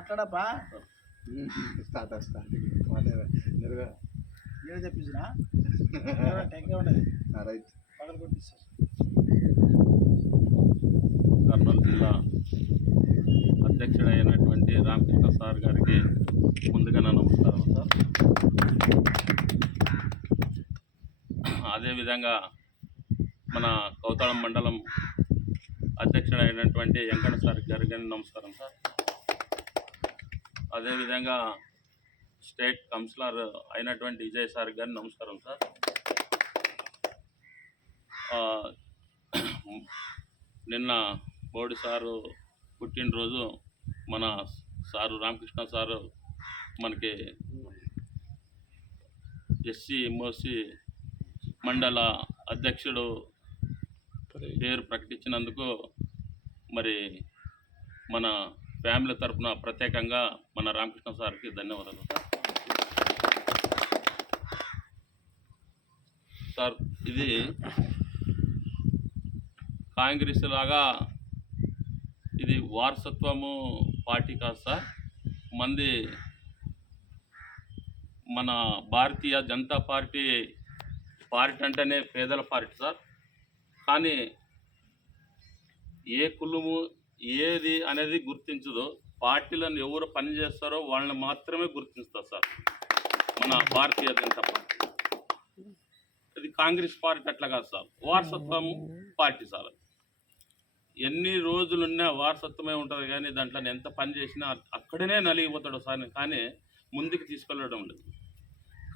మాట్లాడబ్బా ఏదో తెప్పించినా టెంకే ఉండదు రైట్. పగలు కొట్టిస్తారు. కర్నూలు జిల్లా అధ్యక్షుడైనటువంటి రామకృష్ణ సార్ గారికి ముందుగా నా నమస్కారం సార్. అదేవిధంగా మన కౌతాళం మండలం అధ్యక్షుడైనటువంటి వెంకట సార్ గారికి నమస్కారం సార్. అదేవిధంగా స్టేట్ కౌన్సిలర్ అయినటువంటి విజయ్ సార్ గారికి నమస్కారం సార్. నిన్న బోడి సారు పుట్టినరోజు మన సారు రామకృష్ణ సారు మనకి ఎస్సీ మోసి మండల అధ్యక్షుడు పేరు ప్రకటించినందుకు మరి మన ఫ్యామిలీ తరఫున ప్రత్యేకంగా మన రామకృష్ణ సార్కి ధన్యవాదాలు సార్. ఇది కాంగ్రెస్ లాగా ఇది వారసత్వము పార్టీ కాదు సార్. మంది మన భారతీయ జనతా పార్టీ అంటేనే పేదల పార్టీ సార్. కానీ ఏ కులము ఏది అనేది గుర్తించదు. పార్టీలను ఎవరు పని చేస్తారో వాళ్ళని మాత్రమే గుర్తిస్తారు సార్ మన భారతీయ జనతా పార్టీ. ఇది కాంగ్రెస్ పార్టీ అట్లా కాదు సార్, వారసత్వం పార్టీ సార్. ఎన్ని రోజులున్నా వారసత్వమే ఉంటుంది, కానీ దాంట్లో ఎంత పని చేసినా అక్కడనే నలిగిపోతాడు సార్. కానీ ముందుకు తీసుకెళ్ళడం లేదు.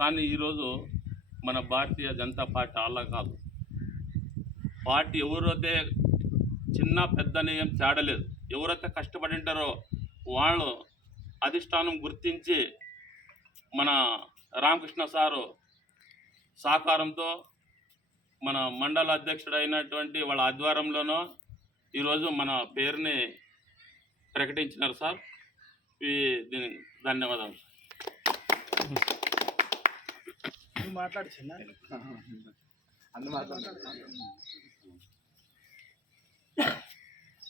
కానీ ఈరోజు మన భారతీయ జనతా పార్టీ అలా కాదు. పార్టీ ఎవరైతే చిన్న పెద్దని ఏం తేడలేదు. ఎవరైతే కష్టపడి ఉంటారో వాళ్ళు అధిష్టానం గుర్తించి మన రామకృష్ణ సారు సహకారంతో మన మండల అధ్యక్షుడు అయినటువంటి వాళ్ళ ఆధ్వర్యంలోనూ ఈరోజు మన పేరుని ప్రకటించినారు సార్. దీనికి ధన్యవాదాలు.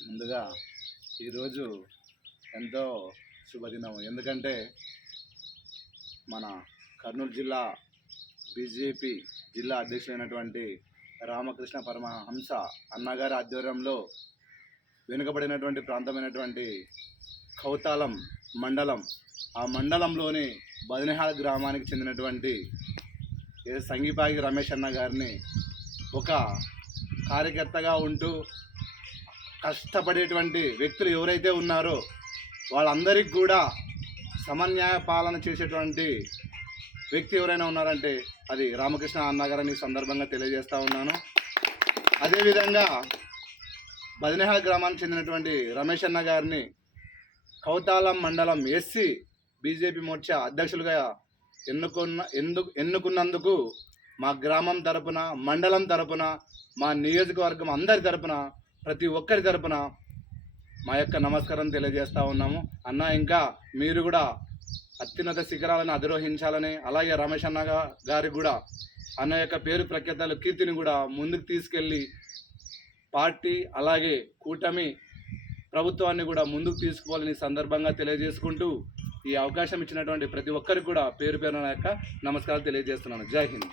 ముందుగా ఈరోజు ఎంతో శుభదినం. ఎందుకంటే మన కర్నూలు జిల్లా బీజేపీ జిల్లా అధ్యక్షుడైనటువంటి రామకృష్ణ పరమహంస అన్నగారి ఆధ్వర్యంలో వెనుకబడినటువంటి ప్రాంతమైనటువంటి కౌతాళం మండలం, ఆ మండలంలోని బదినహాల గ్రామానికి చెందినటువంటి సంగిపాగి రమేష్ అన్న గారిని ఒక కార్యకర్తగా ఉంటూ కష్టపడేటువంటి వ్యక్తులు ఎవరైతే ఉన్నారో వాళ్ళందరికీ కూడా సమన్యాయ పాలన చేసేటువంటి వ్యక్తి ఎవరైనా ఉన్నారంటే అది రామకృష్ణ అన్నగారని సందర్భంగా తెలియజేస్తూ ఉన్నాను. అదేవిధంగా బదినహాల గ్రామానికి చెందినటువంటి రమేష్ అన్న గారిని కౌతాళం మండలం ఎస్సీ బీజేపీ మోర్చా అధ్యక్షులుగా ఎన్నుకున్నందుకు మా గ్రామం తరపున, మండలం తరపున, మా నియోజకవర్గం అందరి తరపున, ప్రతి ఒక్కరి తరపున మా యొక్క నమస్కారం తెలియజేస్తూ ఉన్నాము. అన్న, ఇంకా మీరు కూడా అత్యున్నత శిఖరాలను అధిరోహించాలని, అలాగే రమేష్ అన్న గారికి కూడా అన్న యొక్క పేరు ప్రఖ్యాతలు కీర్తిని కూడా ముందుకు తీసుకెళ్ళి పార్టీ అలాగే కూటమి ప్రభుత్వాన్ని కూడా ముందుకు తీసుకోవాలని సందర్భంగా తెలియజేసుకుంటూ ఈ అవకాశం ఇచ్చినటువంటి ప్రతి ఒక్కరికి కూడా పేరు పేరున యొక్క నమస్కారాలు తెలియజేస్తున్నాను. జై హింద్.